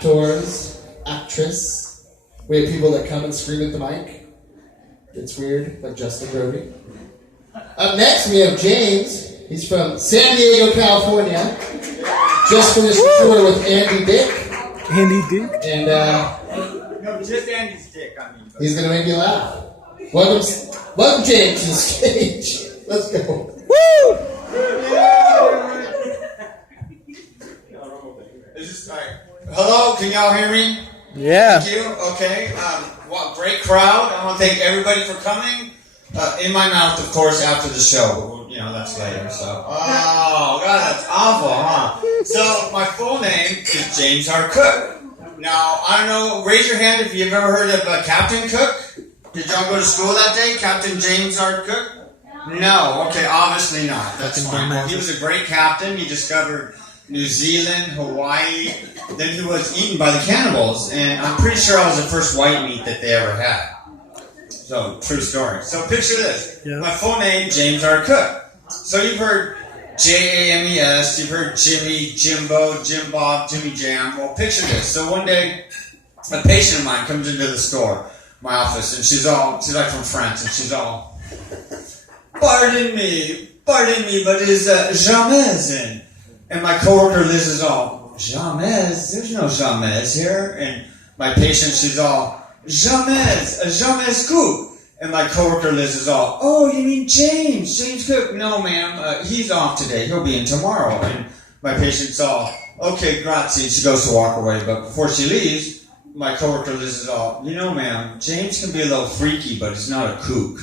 actors, actress. We have people that come and scream at the mic. It's weird, like Justin Brody. Up next, we have James. He's from San Diego, California. Just finished a tour with Andy Dick. Andy Dick? And, no, just Andy's dick, I mean. He's going to make you laugh. Welcome, James, to the stage. Let's go. Woo! Is this, all right. Hello, can y'all hear me? Yeah. Thank you. Okay. Well, great crowd. I want to thank everybody for coming. In my mouth, of course, after the show. You know, that's later. So, oh God, that's awful, huh? So, my full name is James R. Cook. Now, I don't know. Raise your hand if you've ever heard of Captain Cook. Did y'all go to school that day, Captain James R. Cook? No. Okay, obviously not. That's fine. Well, he was a great captain. He discovered New Zealand, Hawaii. Then he was eaten by the cannibals, and I'm pretty sure I was the first white meat that they ever had. So, true story. So, picture this. Yeah. My full name, James R. Cook. So, you've heard James, you've heard Jimmy, Jimbo, Jim Bob, Jimmy Jam. Well, picture this. So, one day, a patient of mine comes into the store, my office, and she's like from France, and she's all, pardon me, but is Jamez in? And my coworker Liz is all, Jamez? There's no Jamez here. And my patient, she's all, Jamez Cook. And my coworker Liz is all, oh, you mean James Cook? No, ma'am, he's off today. He'll be in tomorrow. And my patient's all, okay, grazie. She goes to walk away, but before she leaves, my coworker Liz is all, you know, ma'am, James can be a little freaky, but he's not a kook.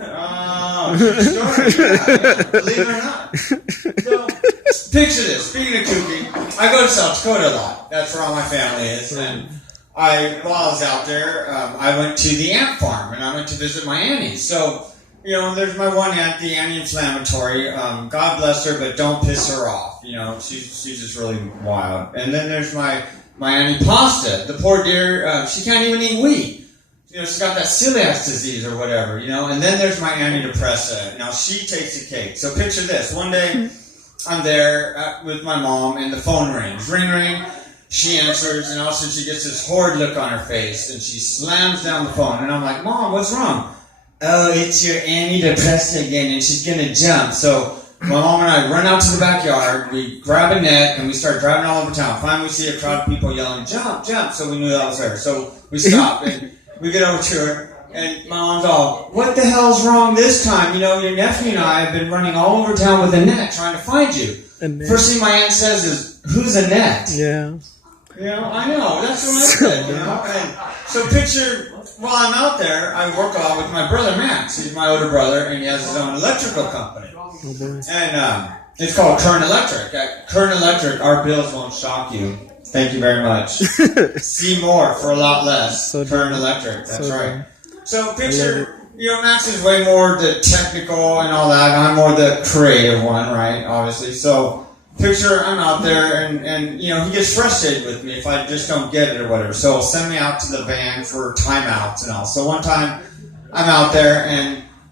Oh, true story. Yeah, believe it or not. So, picture this. Speaking of kooky, I go to South Dakota a lot. That's where all my family is. And while I was out there, I went to the ant farm, and I went to visit my auntie. So, you know, there's my one aunt, the anti-inflammatory. God bless her, but don't piss her off. You know, she's just really wild. And then there's my auntie Pasta. The poor dear, she can't even eat wheat. You know, she's got that celiac disease or whatever, you know. And then there's my antidepressant. Now, she takes the cake. So picture this. One day, I'm there with my mom, and the phone rings. Ring, ring. She answers, and all of a sudden she gets this horrid look on her face, and she slams down the phone. And I'm like, Mom, what's wrong? Oh, it's your antidepressant again, and she's going to jump. So my mom and I run out to the backyard. We grab a net, and we start driving all over town. Finally, we see a crowd of people yelling, jump, jump. So we knew that was her. So we stop, and we get over to her, and my mom's all, what the hell's wrong this time? You know, your nephew and I have been running all over town with a net trying to find you. First thing my aunt says is, who's Annette? Yeah. You know, I know. That's what I said, you know. And so picture, while I'm out there, I work a lot with my brother, Max. He's my older brother, and he has his own electrical company. Oh, boy. And it's called Current Electric. At Current Electric, our bills won't shock you. Thank you very much. See more for a lot less. So Current Electric, that's so right. So picture, you know, Max is way more the technical and all that. I'm more the creative one, right? Obviously. So picture I'm out there and you know, he gets frustrated with me if I just don't get it or whatever. So he'll send me out to the van for timeouts and all. So one time I'm out there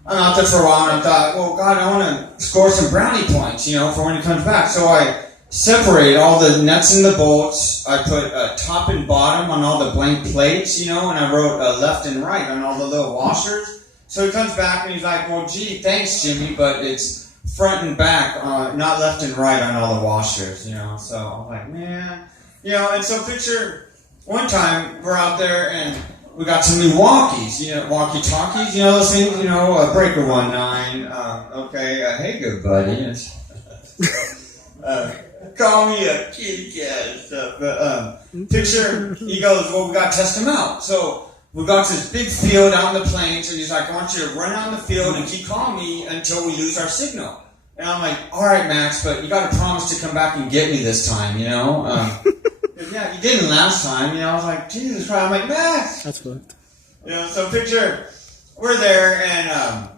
for a while, and I thought, well, God, I want to score some brownie points, you know, for when he comes back. So I separate all the nuts and the bolts. I put top and bottom on all the blank plates, you know, and I wrote left and right on all the little washers. So he comes back and he's like, well, gee, thanks, Jimmy, but it's front and back, not left and right on all the washers, you know. So I'm like, man, you know. And so picture one time we're out there and we got some new walkies, you know, walkie-talkies, you know, those things, you know, Breaker 19, okay, hey, good buddy. Call me a kitty cat and stuff. But picture, he goes, well, we got to test him out. So we got to this big field out in the plains, and he's like, I want you to run out in the field and keep calling me until we lose our signal. And I'm like, all right, Max, but you got to promise to come back and get me this time, you know? Yeah, you didn't last time, you know? I was like, Jesus Christ. I'm like, Max! That's fucked. You know, so picture, we're there, and,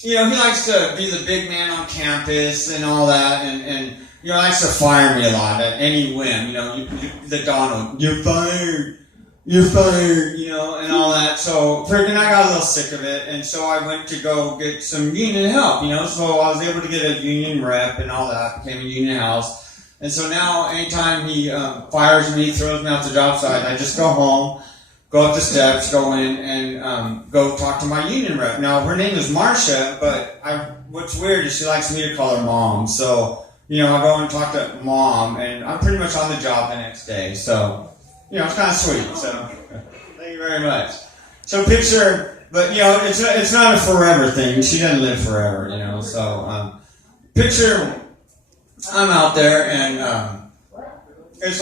you know, he likes to be the big man on campus and all that, and you know, likes to fire me a lot at any whim, you know, the Donald, you're fired, you know, and all that. So, freaking, I got a little sick of it, and so I went to go get some union help, you know, so I was able to get a union rep and all that, became a union house. And so now, anytime he fires me, throws me off the job site, I just go home, go up the steps, go in, and go talk to my union rep. Now, her name is Marcia, but what's weird is she likes me to call her Mom. So, I go and talk to Mom, and I'm pretty much on the job the next day. So, it's kind of sweet. So, thank you very much. So, picture, but, it's not a forever thing. She doesn't live forever, So, picture, I'm out there, and it's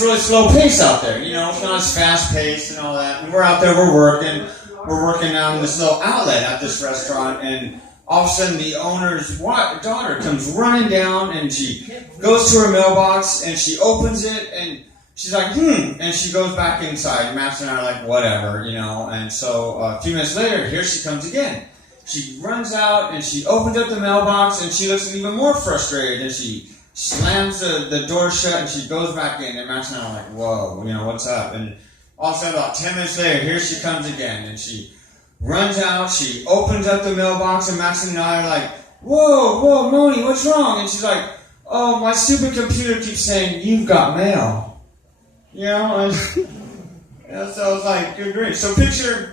really slow pace out there. It's not as fast paced and all that. And we're out there, we're working on this little outlet at this restaurant, and all of a sudden the owner's daughter comes running down, and she goes to her mailbox, and she opens it, and she's like, and she goes back inside. Max and I are like, whatever, and so a few minutes later, here she comes again. She runs out, and she opens up the mailbox, and she looks even more frustrated, and she slams the door shut, and she goes back in, and Max and I are like, whoa, what's up? And all of a sudden, about 10 minutes later, here she comes again, and she runs out, she opens up the mailbox, and Max and I are like, whoa, Moni, what's wrong? And she's like, oh, my stupid computer keeps saying, you've got mail. And so I was like, good grief. So picture,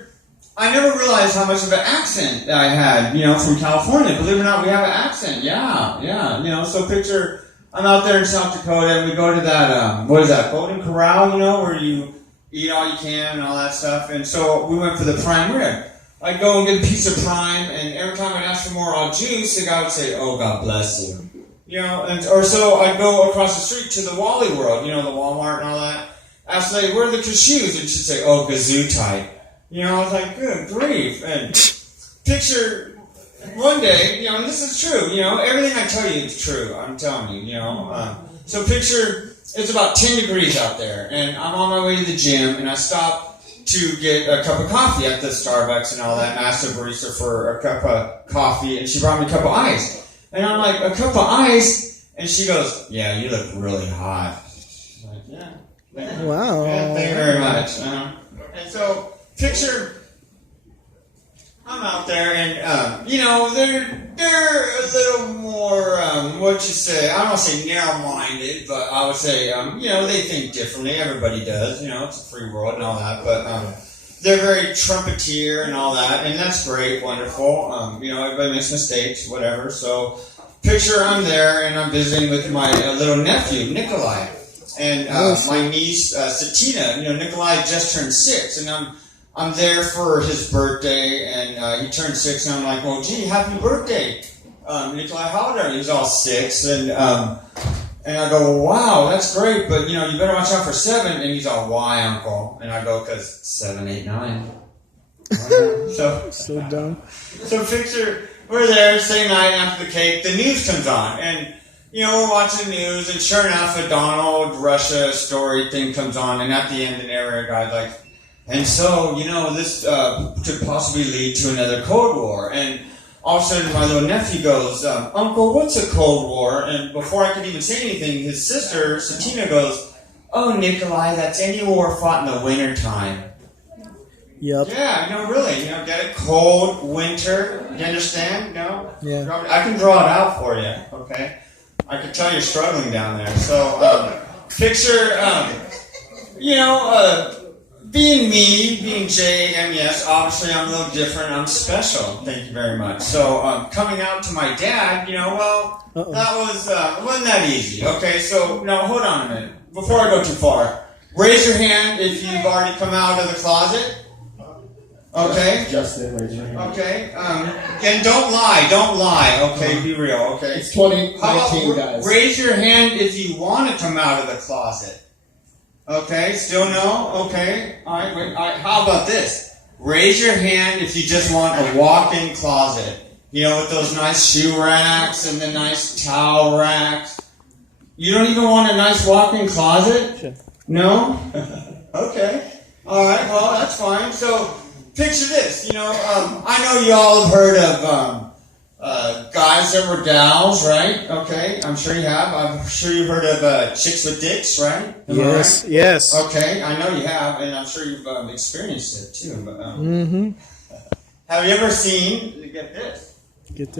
I never realized how much of an accent I had, from California. Believe it or not, we have an accent. Yeah. So picture, I'm out there in South Dakota, and we go to that, what is that, Golden Corral, where you eat all you can and all that stuff. And so we went for the prime rib. I'd go and get a piece of prime, and every time I'd ask for more juice, the guy would say, oh, God bless you. Or so I'd go across the street to the Wally World, the Walmart and all that. Ask the lady, where are the cashews? And she'd say, oh, gesundheit. I was like, good grief. And picture one day, and this is true, everything I tell you is true. I'm telling you, So picture, it's about 10 degrees out there, and I'm on my way to the gym, and I stop to get a cup of coffee at the Starbucks and all that, and I asked the barista for a cup of coffee, and she brought me a cup of ice. And I'm like, a cup of ice? And she goes, yeah, you look really hot. I'm like, yeah. Wow. Yeah, thank you very much. And so, picture, I'm out there, and they're a little more what you say. I don't want to say narrow-minded, but I would say they think differently. Everybody does. It's a free world and all that. But they're very trumpeter and all that, and that's great, wonderful. Everybody makes mistakes, whatever. So picture I'm there, and I'm visiting with my little nephew Nikolai, and my niece Satina. Nikolai just turned 6, and I'm there for his birthday, and he turned 6, and I'm like, well, gee, happy birthday, Nikolai, how old are you? He's all 6, and I go, well, wow, that's great, but, you better watch out for 7, and he's all, why, uncle? And I go, 'cause 7, 8, 9. So dumb. So picture, we're there, same night after the cake, the news comes on, and, we're watching the news, and sure enough, a Donald Russia story thing comes on, and at the end, the narrator guy's like, and so, this could possibly lead to another Cold War. And all of a sudden, my little nephew goes, Uncle, what's a Cold War? And before I could even say anything, his sister, Satina, goes, oh, Nikolai, that's any war fought in the wintertime. Yep. Yeah, really. Get it? Cold, winter. You understand? No? Yeah. I can draw it out for you, okay? I can tell you're struggling down there. So, picture, being me, being JMES, obviously I'm a little different. I'm special. Thank you very much. So, coming out to my dad, that wasn't that easy. Okay, so, now hold on a minute. Before I go too far, raise your hand if you've already come out of the closet. Okay? Justin, raise your hand. Okay, and don't lie, okay, be real, okay? It's 2019, guys. Raise your hand if you want to come out of the closet. Okay, still no? Okay, alright, wait, alright, how about this? Raise your hand if you just want a walk-in closet. With those nice shoe racks and the nice towel racks. You don't even want a nice walk-in closet? Sure. No? Okay, alright, well, that's fine. So, picture this, I know you all have heard of guys that were gals, right? Okay, I'm sure you have. I'm sure you've heard of chicks with dicks, right? Am I right? Yes. Okay, I know you have, and I'm sure you've experienced it too. But, Mm-hmm. Have you ever seen, get this? Get this.